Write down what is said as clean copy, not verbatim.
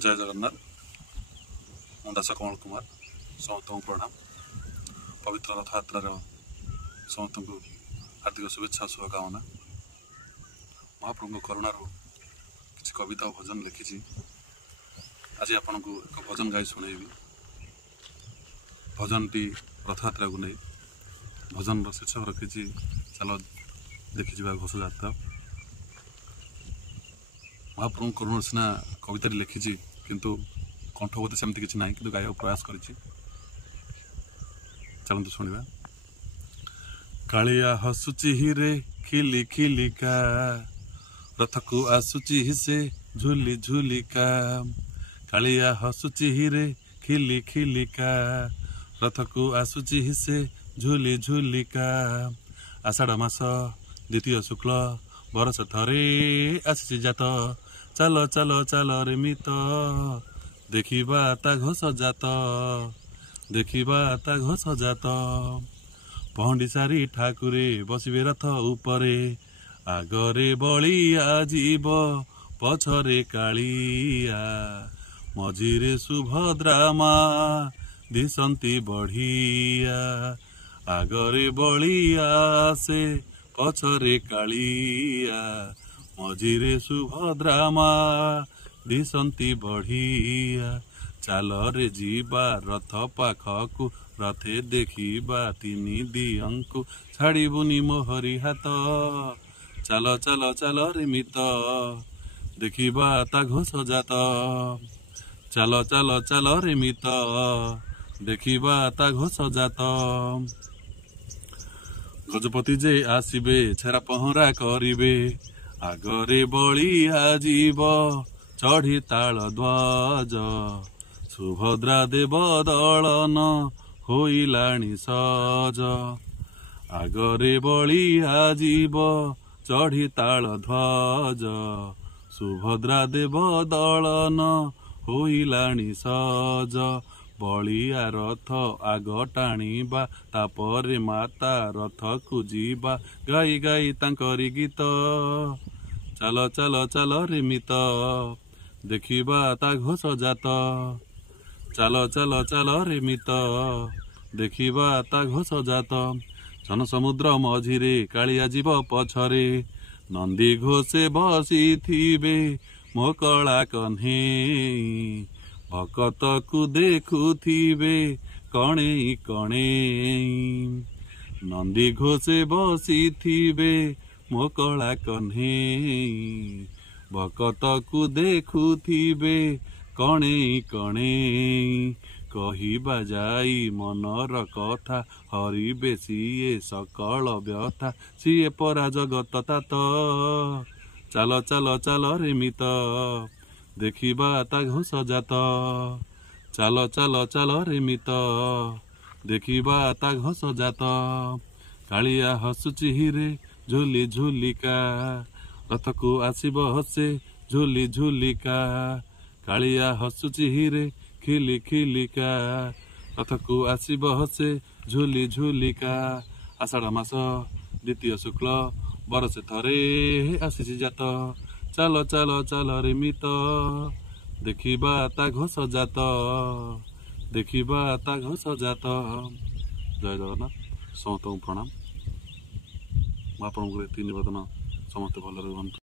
जय जगन्नाथ मु दास कमल कुमार समस्त प्रणाम। पवित्र रथ यात्रार समस्त को हार्दिक शुभेच्छा शुभकामना। महाप्रभु करुणार किसी कविता और भजन लिखी आज आपन को एक भजन गाई शुणेबी। भजन टी रथ यात्रा को नहीं भजन शीर्षक रखी चलो देखी जा घोष यात्रा। महाप्रभु करुण सीना कविता लिखी किंतु कंठबोध सेमती किसी ना कि गायक प्रयास करी। चलते शुणा। कालिया हसुची हिरे खिली खिलिका रथ को आसुची हिसे झुली झुलिका। कालिया हसुची हिरे खिली खिलिका रथ को आसुची हिसे झुली झुलिका। आषाढ़ मास द्वितीय शुक्ल बरस थरे आसी जात। चलो चलो चलो रे मित देखिबा ता घोष जात। देखिबा ता घोष जात। पहंडी सारी ठाकुरे बसबे रथ उपरे। आगरे बलिया जीव पछरे कालिया। मझिरे सुभद्रा मा दिसंती बढ़िया। आगरे बलिया से पछरे कालिया। मझिरे सुभद्रा मा दिसंती बढ़िया। चाल रे जीवा रथ पाखकु रथे देखिबा तिनी दियंकु छाड़बुनि मोहरी हाथ। चल चल चल रे मित देखिबा ता घोष जात। चल चल चल रे मित देखिबा ता घोष जात। गजपति जे आसिबे छेरा पहरा करिबे। आगरे बलिया जीव चढ़ी ताल ध्वज। सुभद्रा देव दलन होइलाणी सज। आगरे बलिया जीव चढ़ी ताल ध्वज। सुभद्रा देव दलन होइलाणी सज। बलिया रथ आग टाणीबा तापरे माता रथ को जीवा। गाई गाई तांकरी गीत। चल चल चल रे मित देखिबा ता घोष जात। चल चल चल रे मित देखिबा ता घोष जात। जन समुद्र मझिरे कालिया जीव पछरे। नंदी घोषे बसी थिबे मो कला कन्हे। भकत को देखुथिबे कणे कणे। नंदी घोषे बसी थिबे मो कला कन्हे। भकत को देखुथिबे कणे कणे। कहिबा जाई मनर कथा हरिबे सिए सकल व्यथा। सिए परा जगत तात। चल चल चल रे मित देखिबा ता घोष जात। चल चल चल रे मित देखिबा ता घोष जात। कालिया हसुची हिरे झुली झुलिका रथ को आसिब हसे झुली झुलिका। कालिया हसुची हिरे खिली खिलिका रथ को आसिब हसे झुली झुलिका। आषाढ़ मास द्वितीय शुक्ल बरस थरे आसी जात। चल चल चल रे मित देखिबा ता घोष जात। देखिबा ता घोष जात। जय जगन्नाथ समस्त प्रणाम। महाप्रभु निवेदन समस्त भल रुहतु।